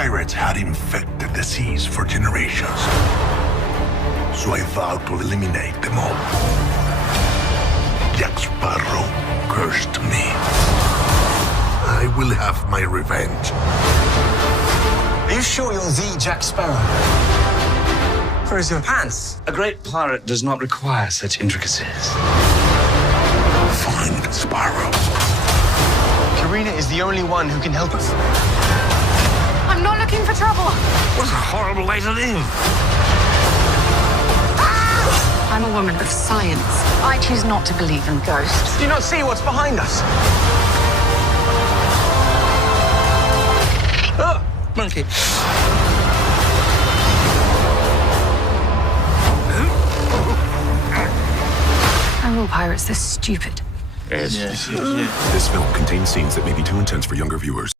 pirates had infected the seas for generations. So I vowed to eliminate them all. Jack Sparrow cursed me. I will have my revenge. Are you sure you're the Jack Sparrow? Where's your pants? A great pirate does not require such intricacies. Find Sparrow. Karina is the only one who can help us. I'm not looking for trouble. What a horrible way to live. I'm a woman of science. I choose not to believe in ghosts. Do you not see what's behind us? Oh, monkey. Are all pirates this stupid? Yes. This film contains scenes that may be too intense for younger viewers.